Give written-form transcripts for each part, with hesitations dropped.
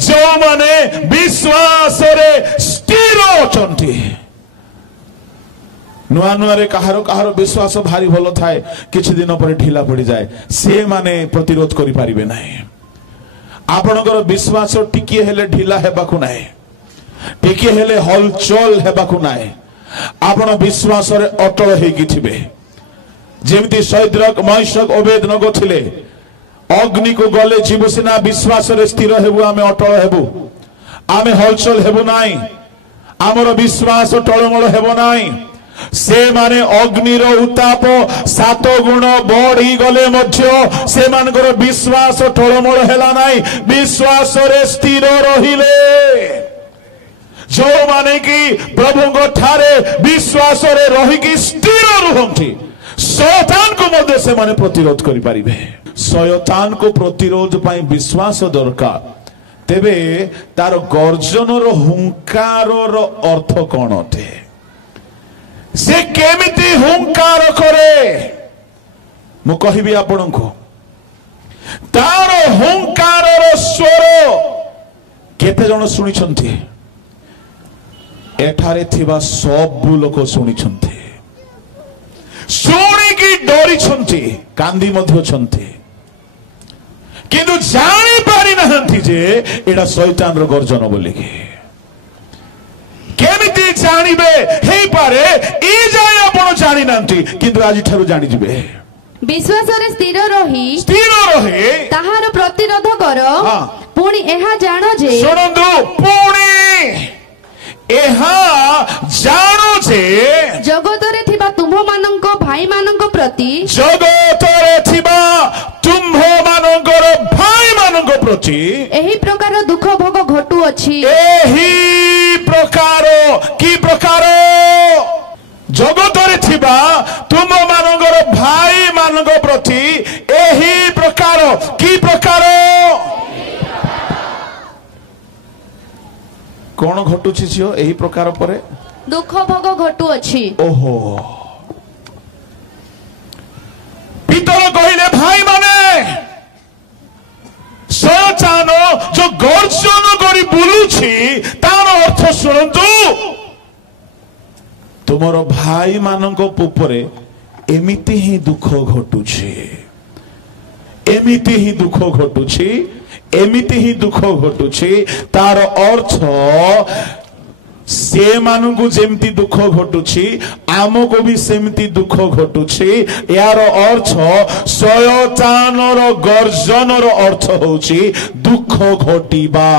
जो माने विश्वास रे स्थिर अछंती नुआ नुआ रे कहारो कहारो विश्वास भारी भलो थाए किछि दिन पर ढिला पड़ी जाए से माने प्रतिरोध करि पारिबे नाही आपनकर विश्वास टिके हेले ढिला हेबाकू नाही टिके हेले हलचल हेबाकू नाही आपण विश्वास रे अटल हेकी थिबे जेमती शैद्रक मैशक अबेदनगो थिले अग्नि को गले जीव सिना विश्वास रे स्थिर हेबु आमे अटल हेबु आमे हलचल हेबु नाही आमर विश्वास टळमळ हेबो नाही से माने अग्निर उताप 7 गुण बढ़ी गले मध्य से मानकर विश्वास टळमळ हेला नाही विश्वास रे स्थिर रहिले जो माने कि प्रभु ठारे विश्वास रे रही कि स्थिर रुहंती शैतान को मध्य से माने प्रतिरोध करि पारिबे शैतान को प्रतिरोध पाई विश्वास दरकार तेबे तार गर्जनर हुंकारर अर्थ कोन अटे से केमिति हुंकार करे मु कहिबी आपन को तार हुंकारर स्वर केते जण सुनि छंती एठारे थिबा सब लोक सुनि छंती सुनि की डरी छंती कांदी मध्य छंती किंतु जानि पारि नहंती जे एडा शैतान रो गर्जन बोली के केमिति जानिबे हे पारे ई जाय आपण जानि नांती किंतु आज ठारु जानि जिबे विश्वास रे स्थिर रही ताहार प्रतिरोध कर पुणी एहा जानो जे सुनंदु पुणी एहा जानो जे जगत रे थिबा तुम मानंको भाई मानंको प्रति जगत रे थिबा तुम मानंकर भाई मानंको प्रति एही प्रकार दुख भोग घटू अछि एही प्रकार की प्रकार जगत रे थिबा तुम मानंकर भाई मानंको प्रति एही प्रकार की प्रकार कौन घटुछि झियो एही प्रकार परे दुख भोग घटू अछि ओहो पितर कहिले भाई माने शैतान जो गर्जन करी बुलुछि तार अर्थ सुनंतु तुमर भाई मानंको उपरे एमिति ही दुख घटुछि एमिति ही दुख घटुछि एमिति ही दुख घटुछि तार अर्थ से मानकु जेमती दुख घटुछि आमको भी सेमती दुख घटुछि यार अर्थ शैतानर गर्जनर अर्थ होछि दुख घटिबा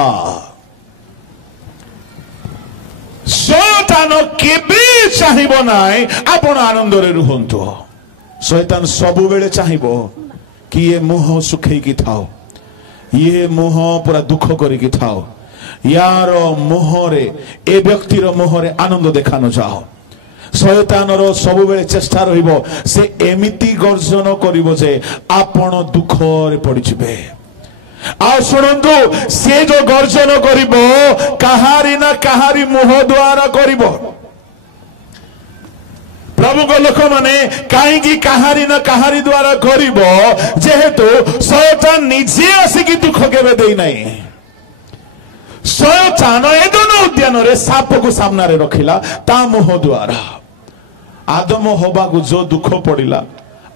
शैतान केबे चाहिबो नाय आपण आनंद रे रुहंतो शैतान सब बेले चाहिबो कि ये मुह सुखै की थाओ ये मुह पूरा दुख करी की थाओ यार मुहरे ए व्यक्तिर मुहरे आनंद देखानो जाओ शैतानर सब बेले चेष्टा रहिबो से एमिति गर्जन करिवो जे आपण दुख रे पड़ी जिबे आ सुनंतु से जो गर्जन करिवो कहारी ना कहारी मुह द्वारा करिवो प्रभु को लोक माने काईकी कहारी ना कहारी द्वारा करिवो जेहेतु शैतान निजे आसिकी दुख केबे देई नाही शैतान एदन उद्यान रे साप को सामना रे रखिला ता मुह द्वारा आदम होबा को जो दुख पड़िला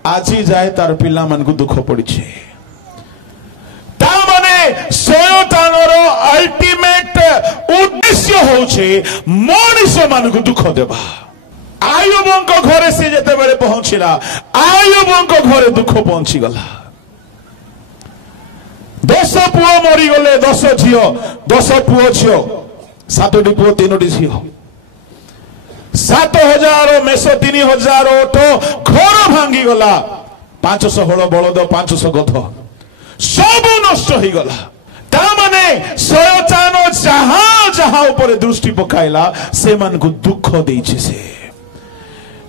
आजी जाए तार पिला मन को दुख पड़िछे ता माने शैतान रो अल्टीमेट उद्देश्य होछे मनुष्य मन को दुख देबा आयुबंको घरे से जेते बेले पहुंचिला आयुबंको घरे दुख पहुंची गला 10 पुओ मरी गले 10 झियो 10 पुओ झियो 7टी पुओ 3टी झियो 7000 मेष 3000 ओठ घर भांगी गला 500 हल बलद 500 गध सब नष्ट हो गला ता माने शैतान जहां जहां ऊपर दृष्टि पकाइला से मन को दुख देइछे से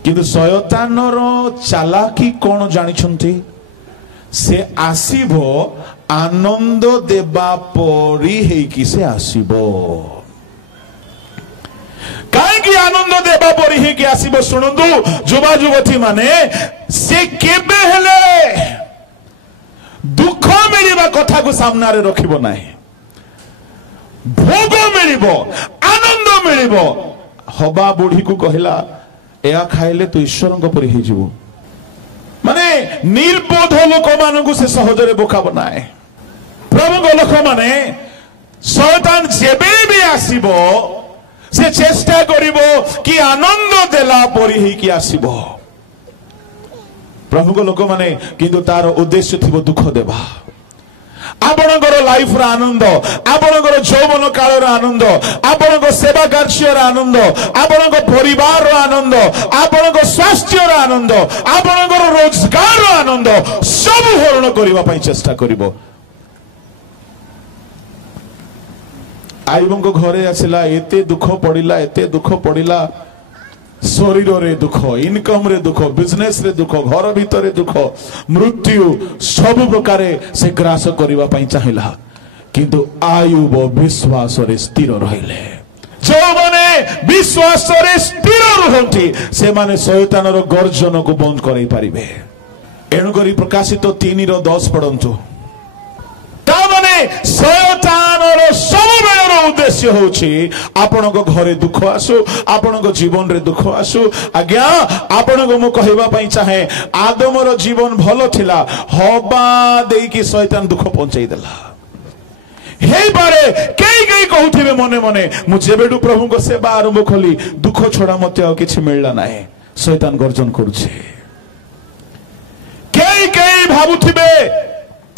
किंतु शैतानर चालाकी कोन जानि छंती से आसीबो आनंद देबा परी हेकी से आसीबो काहे कि आनंद देबा परी हेकी आसीबो सुनंदु जुबा जुबती माने से केबे हेले दुख मिलिबा कथा को सामना रे रखिबो नाही भोग मिलिब आनंद मिलिब हवा बुढ़ी को कहला या खाइले तू ईश्वर परी हो जीवु माने निर्बोध लोक मान से सहजरे बोका बनाए प्रभु लोक माने शैतान जेबे भी आसीबो से चेष्टा करिबो कि आनंद देला परी ही कि आसीबो प्रभु लोक माने किंतु तार उद्देश्य थिबो दुख देबा आपणकर लाइफ रो आनंद आपणकर यौवन काल रो आनंद आपणकर सेवा कार्य रो आनंद आपणकर परिवार रो आनंद आपणकर स्वास्थ्य रो आनंद आपणकर रोजगार रो आनंद सब हरण करबा पई चेष्टा करिवो आईबंको घरे आसिला एते दुख पड़िला शरीर रे दुख इनकम रे दुख बिजनेस रे दुख घर भीतर दुख मृत्यु सब प्रकार से ग्रास करबा पई चाहिला किंतु आयुब विश्वास रे स्थिर रहिले जो माने विश्वास रे स्थिर रहंती से माने शैतान रो गर्जन को बंद करई परिबे एनु करी प्रकाशित 3:10 पढंतु शैतान सब बेलर उद्देश्य होछि आपण घरे दुख आसु आपण जीवन रे दुख आसु आज्ञा आपण मु कहबा पई चाहे आदमर जीवन भलो थिला हवा देई कि शैतान दुख पहुंचाई देला हे बारे कई कहउथिबे मने मने मु जेबेडू प्रभु को सेवा आरंभ खोली दुख छोड़ा मते आ किछि मिलला नाही शैतान गर्जन करूछि कई भाबुथिबे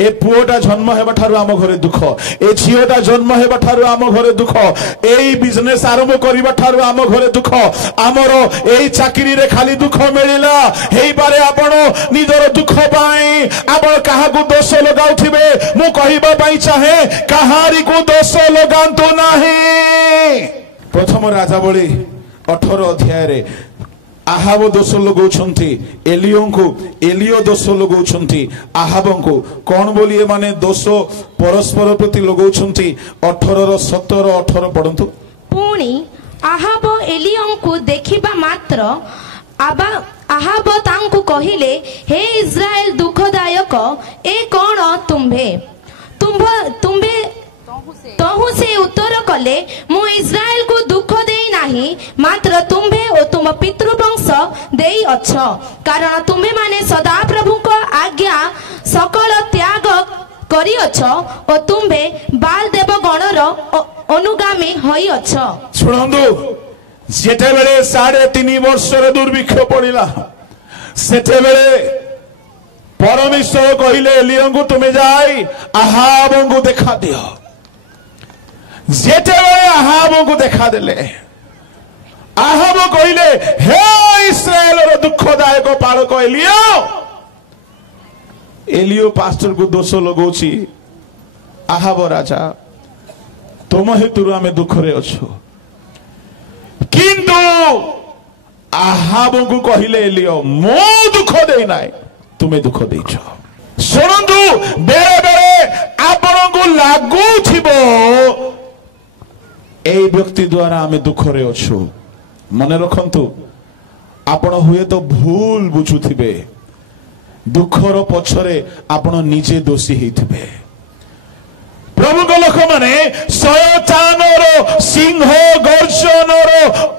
ए पुओटा जन्म हेबा ठारु आम घरे दुख ए झियोटा जन्म हेबा ठारु आम घरे दुख एई बिजनेस आरंभ करिबा ठारु आम घरे दुख आमर एई चाकरी रे खाली दुख मिलिला हेई पारे आपण निजर दुख पाई आपण काहा को दोष लगाउथिबे मु कहिबा पई चाहे कहारी को दोष लगांतो नाही प्रथम राजावली 18 अध्याय रे आहाब दोष लगौछंती एलियो दोष लगौछंती आहाबंको कोन बोली माने दोष परस्पर प्रति लगौछंती 18:17-18 पढंतु पुणी आहाब एलियोंको देखिबा मात्र आहाब तांको कहिले हे इस्राएल दुखदायक ए कोन तुम्भे तहु से उत्तर कले मु इस्राएल को दुख देई नाही मात्र तुम्भे और तुम पितृवंश देई अछ कारण तुम्हे माने सदा प्रभु को आज्ञा सकल त्याग करी अछ और तुम्भे बाल देव गणर अनुगामी होई अछ सुनंदु जेते बेले 3.5 वर्ष रे दुर्भिक्ष पड़िला सेते बेले परमेश्वर कहिले एलियों तुम्हें जाई आहाबों को देखा दियो जेते बेले आहाबों को देखा देले आहाब कहिले हे इस्राएल रो दुखदायक पालक एलियो पास्टर को दोष लगौछि आहाब राजा तुम हेतु आमे दुख रे अछु किंतु आहाब को कहिले एलियो मो दुख देई नाय तुम्हें दुख देछ सुनंदु बेरे बेरे आपण को लागू थिबो ए व्यक्ति द्वारा आमे दुख रे अछु मन रखंतु आपण हुए तो भूल बुझुथिबे दुखर पछरे आपण निजे दोषी हेथिबे प्रभु को लोक माने शयतानर सिंह गर्जनर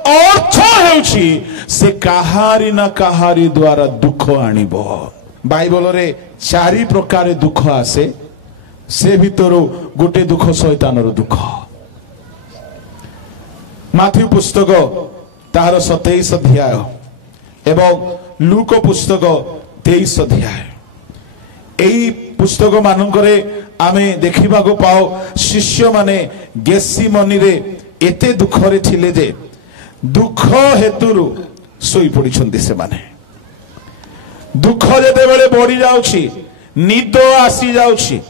अर्थ हेउछि से कहारी ना कहारी द्वारा दुख आनिबो बाइबल रे 4 प्रकार दुख आसे से भितरो गोटे दुख शयतानर दुख माथ्यू पुस्तक तार 27 अध्याय एवं लूक पुस्तक 23 अध्याय एई पुस्तक मानकरे आमे देखिबा को पाओ शिष्य माने गेसिमनी रे एते दुख रे थिले जे दुख हेतुरु सोई पडिछन्ति से माने दुख जेते बेले बढ़ी जाउछि निद आसी जाउछि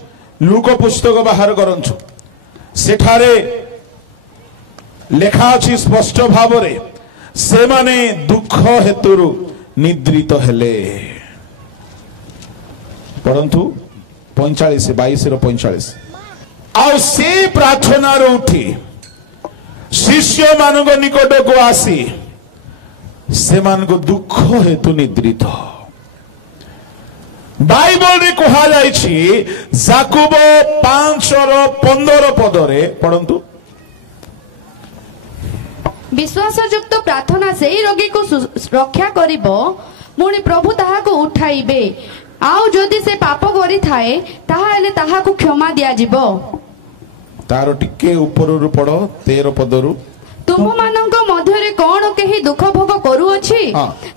लूक पुस्तक बाहर करंछु सेठारे लेखा अछि स्पष्ट भाव रे से माने दुख हेतुरु निद्रित हेले परंतु 45 आउ से प्रार्थना रो उठी शिष्य मानक निकट को आसी से मान को दुख हेतु निद्रित बाइबल रे कहा जायछि याकूब 5:15 पदरे पढंतु विश्वासयुक्त प्रार्थना से ही रोगी को रक्षा करिबो पुणी प्रभु ताहाको उठाइबे आउ जदि से पाप करि थाए ताहाले ताहाको क्षमा दिया जिवो। तारो टिके ऊपर पड़ 13 पदरु तुम मानक मध्य कौन कहीं दुख भोग करुअछि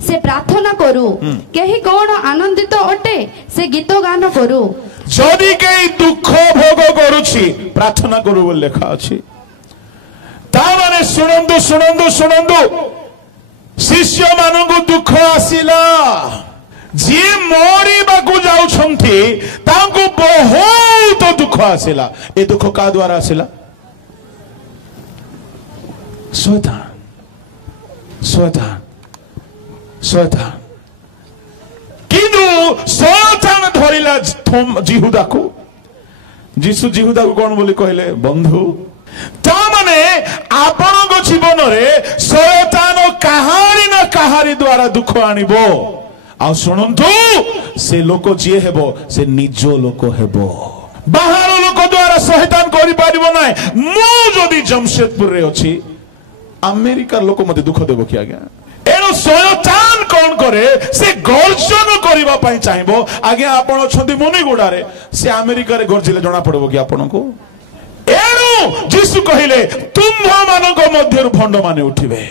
से प्रार्थना करू कहीं कौन आनंदित अटे से गीत गान करू। जदि कई दुख भोग करुछि प्रार्थना करू बोली लेखा अछि। ता माने सुनंदु सुनंदु सुनंदु शिष्य मानकु दुख आसिला जी मरिबाकु जाउछंती तांकु बहुत दुख आसिला। ए दुख का द्वारा आसिला? शैतान शैतान शैतान किंतु शैतान धरिला जिहुदा को। जीसु जिहुदा को कौन बोली कहले? बंधु। ता माने आपन जीवन रे शैतान कहारी न कहारी द्वारा दुख आनिबो। आ सुनंतु से लोक जी हेबो से निज लोक हेबो। बाहर लोक द्वारा शैतान करि पारिबो नै। मु जदि जमशेदपुर रे अछि अमेरिका लोक मते दुख देबो कि आज्ञा? एनो शैतान कौन करे से गर्जन करबा पई चाहिबो। आज्ञा आपण छथि मुनिगुडा रे से अमेरिका रे गर्जिले जणा पड़बो कि आपण को? एनु जीसु कहिले तुम मानक मध्यरु भंड माने उठिबे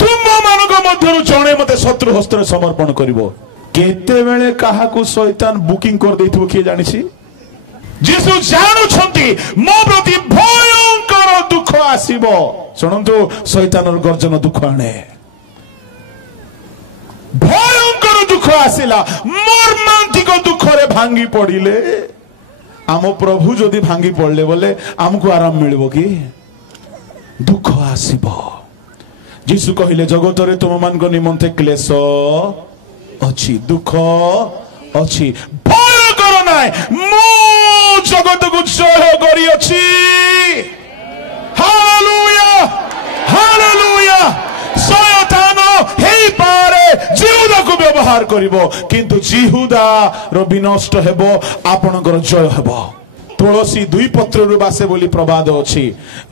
तुम मानक मध्यरु जणे मते शत्रु हस्ତରେ समर्पण करिवो। केते बेले काहाकू शैतान बुकिंग कर दैथबो कि जानिछि? जीसु जानु छथि मो प्रति भयंकर दुख आसीबो। सुनंतु शैतानर गर्जन दुख आने भयंकर दुख आसिला मर्मांतिक दुख रे भांगी पड़िले आम प्रभु जदि भांगी पड़ले बोले आमको आराम मिलबो कि? दुख आसीबो। जीसु कहिले जगत रे तुम मान को निमंते क्लेश अछि दुख अछि भय करो नाय मो जगत को जय करी अछि। Hallelujah hallelujah. शैतान हेई पारे जिहुदा को व्यवहार करिवो किंतु जिहुदा रो विनष्ट हेबो आपनकर जय हेबो। तुलसी 2 पत्ररु बासे बोली प्रवाद अछि।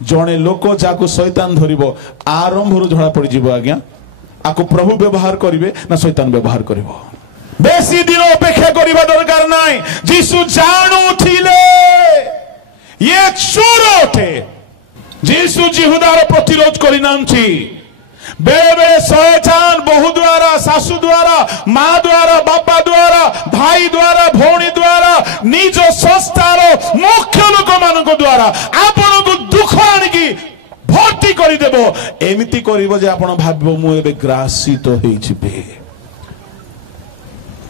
जणे लोक जाको शैतान धरिबो आरंभरु झड़ा पड़ी जिवो आज्ञा आको प्रभु व्यवहार करिवे ना शैतान व्यवहार करिवो। बेसी दिन अपेक्षा करिबा दरकार नाही। जीसु जानु थिले ये चोर अटे। जीसु जिहुदार प्रतिरोध करि नांथि। बेले बेले शैतान बहु द्वारा सासु द्वारा माँ द्वारा बापा द्वारा भाई द्वारा भौणी द्वारा निज संस्थार मुख्य लोक मानक द्वारा आपण को दुख आनिकी भर्ती करि देबो। एमिति करिवो जे आपण भाबिबो मु एबे ग्रासित होई जिबे।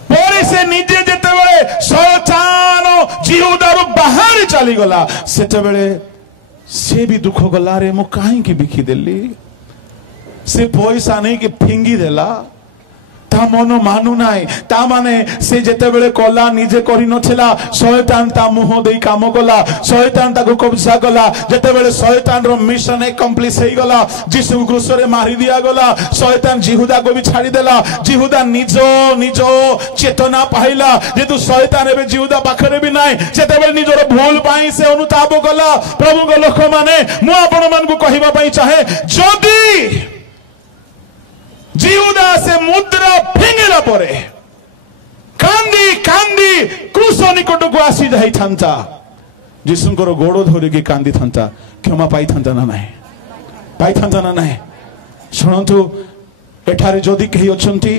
परे से निजे जेते बेले शैतान जिहुदार बाहर चली गला सेते बेले से भी दुख गला रे मु काहे की बिखी देली से पैसा नहीं कि फिंगी देला ता मन मानु नाई। ता माने से जेते बेले कला निजे करि नथिला शैतान ता मुह देई काम कला शैतान ताको कब्जा कला। जेते बेले शैतान रो मिशन एक्सप्लिस हेई गला जीसु क्रूस रे मारी दिया गला शैतान जिहुदा को भी छाड़ी देला। जिहुदा निजो निजो चेतना पाइला जेतु शैतान एबे जिहुदा पाखरे भी नाई। जेते बेले निजरो भूल पाई से अनुताप कला प्रभु को लोक माने मु आपण मान को कहिबा पई चाहे जदी जिहुदा से मुद्रा फिंगिला परे कांदी कांदी क्रूस निकट को आसी जाई थांता जीसुंकर गोड़ धरि के कांदी थांता क्षमा पाई थांता ना नाही पाई थांता ना नाही। सुनंतु एठारे जदि केही अछंती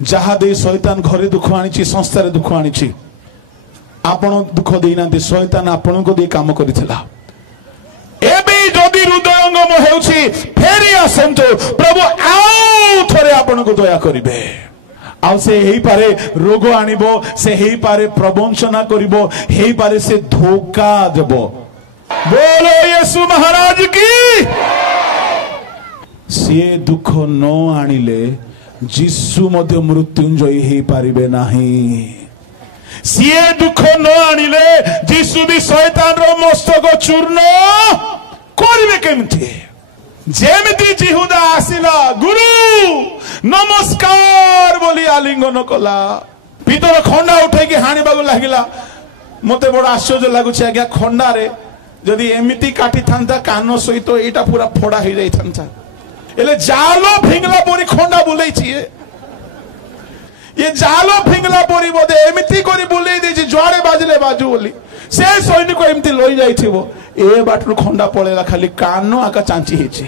जहा दे शैतान घरे दुख आनिछि संस्था रे दुख आनिछि आपण दुख देई नांती शैतान आपण को दे काम करिथिला। एबे जदि हृदयंगम हेउछि फेरी आसंतु प्रभु आउ थरे आपण को दया करिवे। आउ से हेई पारे रोग आनिबो से हेई पारे प्रवंचना करिवो हेई पारे से धोखा देबो। बोलो यीशु महाराज की। से दुख न आनिले जीसु मध्य मृत्युंजय हेई पारिबे नाही। सीए दुख न आनिले जीसु भी शैतान रो मस्तक चूर्ण करिवे केमति? जेमिति जिहुदा आसिला गुरु नमस्कार बोली आलिंगन कला भीतर खंडा उठे कि हाणी बागु लागिला। मते बड़ आश्चर्य लागुछि आज्ञा खंडा रे जदि एमिति काटी थांता कान सहित एटा पूरा फोड़ा हो जाई थांता एले जालो फिंगला परी खंडा बुलाई छिए ये जालो फिंगला परी बोधे एमिति करी बुलाई देछि जुआड़े बाजले बाजू बोली से सैनिक एमती लई जाइथिबो ए बाटरू खंडा पळेला खाली कानो आका चांची हेछि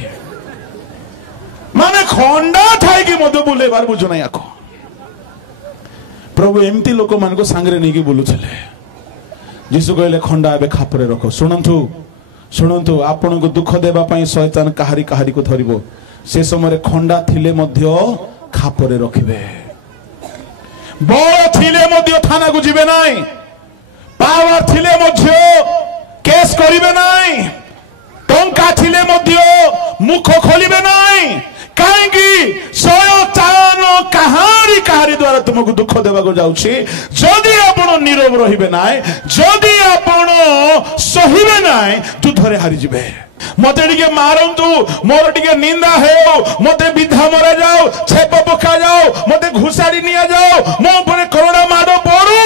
माने खंडा थाई कि मधु बुले बार बुझु नै आको प्रभु एमती लोक मान को सांगरे नै कि बुलुछले जीसु कहले खंडा एबे खापरे रखो सुनंतु शुणु आपण को दुख देवा शैतान काहारी काहारी को धरिबो से समय खंडा थिले मध्य खापरे रखिबे बड़ थिले मध्य थाना को जिबे नाई पावर थिले मध्य केस करिबे नाई टंका थिले मध्य मुख खोलिबे नाई काहेकि शैतान काहारी काहारी द्वारा तुमको दुख देवा को जाउछि जदि आपण नीरव रहिबे नाई जदि आपण सहिबे नाई दुधरे हारि जिबे मते टिके मारंतु मोर टिके निंदा हेओ मते विधा मरा जाओ छेप पका जाओ मते घुसाड़ी निया जाओ मो परे करोड़ा माडो पड़ू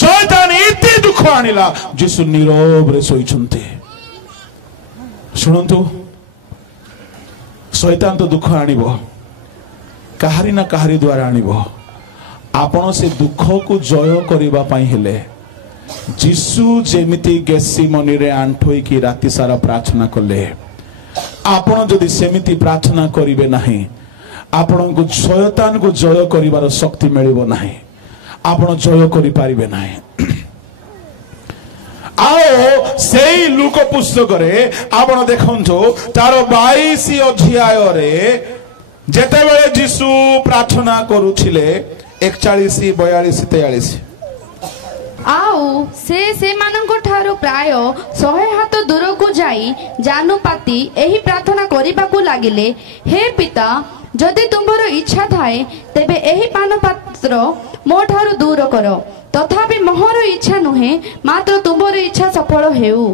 शैतान एते दुख आनिला जीसु नीरव रे सोइछन्ते शुणंतु शैतान तो दुख आनिबो काहारी ना काहारी द्वारा आनिबो आपण से दुख को जय करिबा पई हेले जीसु जेमिति गेसिमनी रे आंठोई की राति सारा प्रार्थना कले आपण जदि सेमिति प्रार्थना करिवे नाही आपण को शैतान को जय करिवार शक्ति मिलिबो नाही आपण जय करि पारिबे नाही आओ सेई लूक पुस्तक रे आपण देखंतो तार 22 अध्याय रे जेतेबेले जीसु प्रार्थना करूथिले 41 42 43 आउ से माननको ठारो प्राय 100 हाथ दूर को जाई जानुपाती एही प्रार्थना करिबाकू लागिले हे पिता जदि तुमरो इच्छा थाए तेबे एही पान पात्र मो ठारो दूर करो तथापि मोहर इच्छा नुहे मात्र तुमरो इच्छा सफल हेउ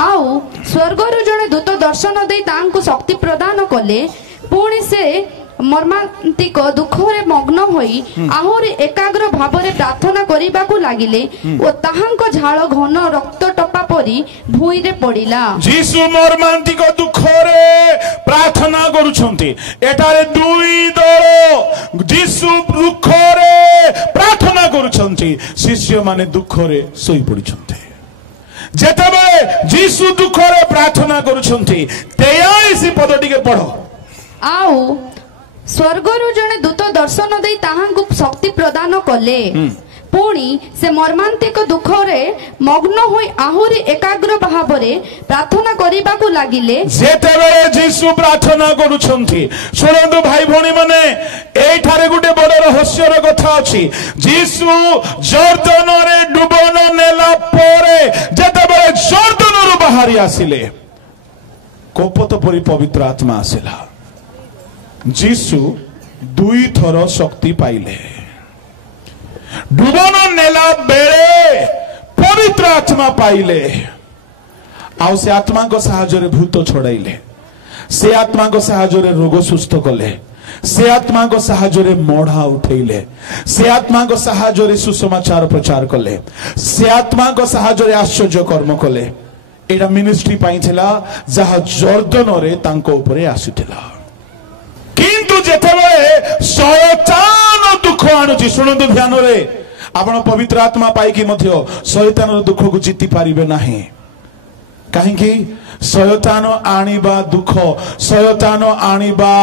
आउ स्वर्गरु जणे दूत दर्शन दे तांको शक्ति प्रदान कले पुणी से मर्मांतिक दुख रे मग्न होई आहुरी एकाग्र भावरे प्रार्थना करिबाकू लागिले ओ ताहांको झाळ घन रक्त टपा परी भूई रे पडिला जीसु मर्मांतिक दुख रे प्रार्थना करूछंती एटारे दुई दल जीसु दुख रे प्रार्थना करूछंती शिष्य माने दुख रे सोई पडिछंती जेतेबेले जीसु दुख रे प्रार्थना करूछंती 23 पद टिके पढो आउ स्वर्गरु जणे दूत दर्शन दे ताहांकु शक्ति प्रदान कले पुणी से मर्मांतिक दुख रे मग्न होई आहुरी एकाग्र भावरे प्रार्थना करिबाकू लागिले जेतेबेले जीसु प्रार्थना करूछंती सुनंदु भाई भणी माने एठारे गुटे बड़ रहस्यर कथा अछि जीसु जर्दन रे डुबन नेला परे जेतेबेले जर्दन रु बाहरी आसिले कोपत परि पवित्र आत्मा आसिला जीसु दुई थर शक्ति पाइले डुबन नेला बेले पवित्र आत्मा पाइले आउ से आत्मा को साहाय्य रे भूत छड़ाइले से आत्मा को साहाय्य रे रोग सुस्थ कले से आत्मा को साहाय्य रे मोढ़ा उठेले से आत्मा को साहाय्य रे सुसमाचार प्रचार कले से आत्मा को साहाय्य रे आश्चर्य कर्म कले एटा मिनिस्ट्री पाइथिला जहा जर्दन रे तांको ऊपर आसीथिला किंतु जेतेबेले शैतान दुख आणुची सुनंतु ध्यान रे आपण पवित्र आत्मा पाई कि मध्य शैतान दुख को जीति पारिबे नाही काहेकि शैतान आनिबा दुख शैतान आनिबा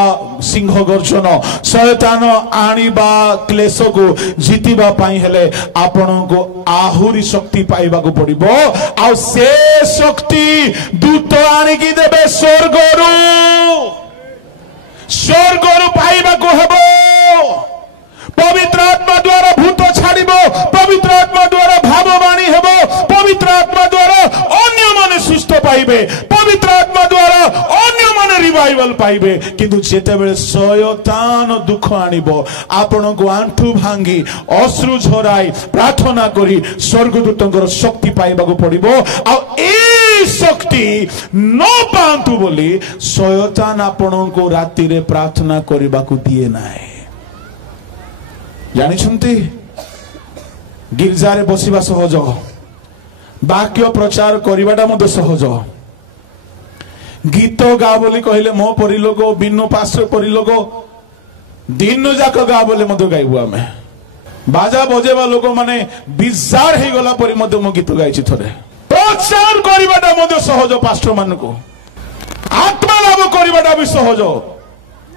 सिंह गर्जन शैतान आनिबा क्लेश को जीतिबा पाई हेले आपण को आहुरी शक्ति पाइबा को पड़िबो आ से शक्ति दूत आनि कि देबे स्वर्गरु पाइबा को हेबो पवित्र आत्मा द्वारा भूत छाड़िबो पवित्र आत्मा द्वारा भाववाणी हेबो पवित्र आत्मा द्वारा अन्य माने सुस्थ पाइबे पवित्र आत्मा द्वारा अन्य माने रिवाइवल पाइबे किंतु जेतेबेले शैतान दुख आनिबो आपण को आंठू भांगी अश्रु झराई प्रार्थना करी स्वर्गदूतंकर शक्ति पाइबा को पड़िबो आ ए शक्ति न पांतु बोली शैतान आपण को राति रे प्रार्थना करिबा को दिए नाय जानिछंती गिरजारे बसिबा सहज वाक्य प्रचार करिबाटा मते सहज गीत गा बोली कहले मो परी लोक बिनु पास्टर परी लोक दिन जाक गा बोले मधु गाइबु आमे बाजा बजेबा लोक माने बिजार हे गला परी मधु मो गीत गाइछि थरे प्रोत्साहन करिबाटा मधु सहज पास्टर मान को आत्मा लाभ करिबाटा भी सहज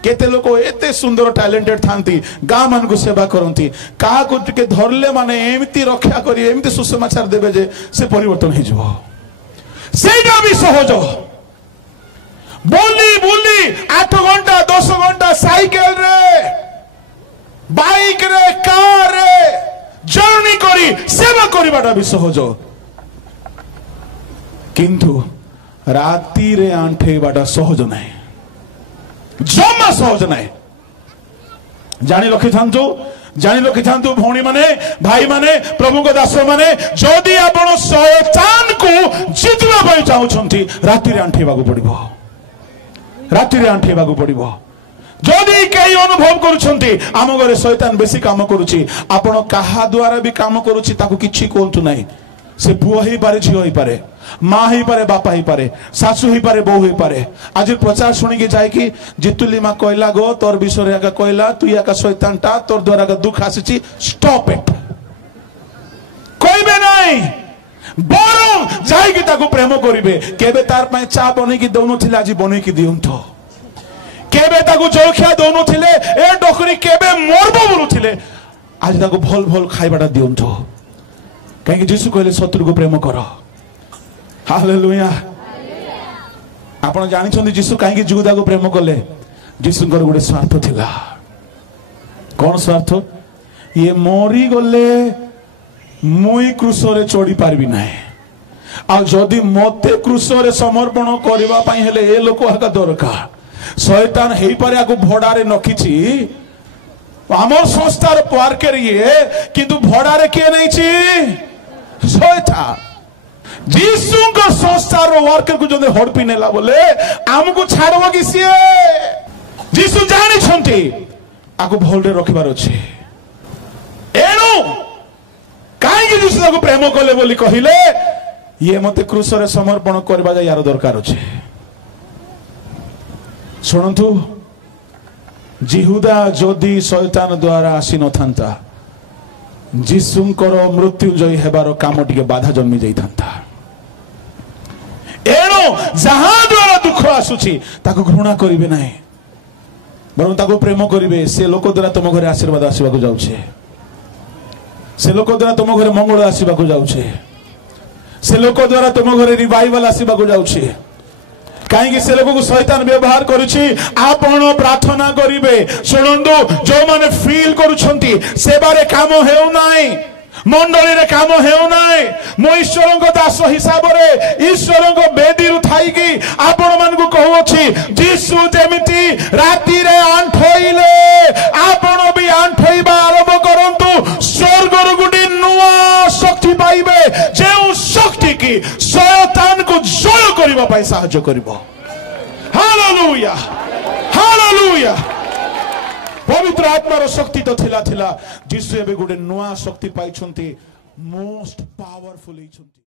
केते लोक एते सुंदर टैलेंटेड थांती गाँ मान को सेवा करंती का को टिके धरले माने एमिति रक्षा करी एमिति सुसमाचार देबे जे से परिवर्तन हे जबो सेटा भी सहज बोली बोली 8 घंटा 10 घंटा साइकेल रे बाइक रे कार रे जर्नी करी सेवा करिबाटा भी सहज किंतु राती रे आंठेबाटा सहज नाही जमा सहज नाही जानी रखि थांतु भौणी माने भाई माने प्रभु को दास माने जदि आपण शैतान को जितबा पई चाहुछंती राती रे आंठेबागु पड़िबो राती रे आंठेबागु पड़िबो जदि केही अनुभव करूछंती आम घरे शैतान बेसी काम करूची आपण काहा द्वारा भी काम करूची ताकू किछि कोंतु नाही से पुओ ही पारे झियो ही पारे माँ ही पारे बापा ही पारे सासू ही पारे बहु ही पारे आज प्रचार शुणी की जाए कि जितुली माँ कहला गो तोर विषय आका कहला तू आका शैतान टा तोर द्वारा का दुख आसी स्टॉप इट कहबे नहीं बरं जाइकी ताकू प्रेम करिवे केबे तार पय चा बनै की दोनो थिला आज बनै की दिउंथो केबे ताकू जलखिया दोनो थिले ए डोकरी केबे मरबो बोलु थिले आज ताकू भल भल खाइबाटा दिउंथो कहीं जीसु कहले शत्रु को प्रेम कर हालेलुया आपण जानि छथि जीसु कहीं जुदा को प्रेम कले जीसुंकर गोटे स्वार्थ थिला कौन स्वार्थ ये मरी गले मुई क्रूसरे चढ़ी पारबी ना आ जदि मते क्रूसरे समर्पण करबा पई हेले ए लोक आका दरकार शैतान हेई पारे आको भड़ारे नखिछि हमर संस्थार पार्केर ये किंतु भड़ारे के नहीं छी शैतान जीसु को संस्थार वर्कर को जदि हड़पी नेला बोले हमको छाड़बो कि सिए जीसु जानि छंती आको भलरे रखिबार अछि एनु काहे कि जीसु को प्रेम कले बोली कहिले ये मते क्रूसरे समर्पण करबा जा यार दरकार अछि सुनंतु जिहुदा जदि शैतान द्वारा आसी न थांता जीसुंकर मृत्युंजयी हेबार काम टिके बाधा जन्मी जाई थांता एणु जहां द्वारा दुख आसुची ताको घृणा करिवे नाही बरं ताको प्रेम करिवे से लोक द्वारा तुम घरे आशीर्वाद आसीबाकू जाउछे से लोक द्वारा तुम घरे मंगल आसीबाकू जाउछे से लोक द्वारा तुम घरे रिवाइवल आसीबाकू जाउछे कहीं से लोग को शैतान व्यवहार करुछि आपण प्रार्थना करिवे सुनंदु जो माने फील करूछंती सेवारे काम हेउ नाही मंडली रे काम हेउ नाही मो ईश्वर को दास हिसाब रे ईश्वर को बेदी रु थाई की आपण मान को कहउछि जीसु जेमिति राती रे आंठोइले आपण भी आंठोइबा आरंभ करंतु स्वर्ग रो गुडी नुवा शक्ति पाइबे जेउ शक्ति की शैतान को जय करबा पई सहायता करबो हालेलुया हालेलुया पवित्र आत्मा रो शक्ति तो थिला जीसु एबे गुडे नुआ शक्ति पाई छंती मोस्ट पावरफुल ही छंती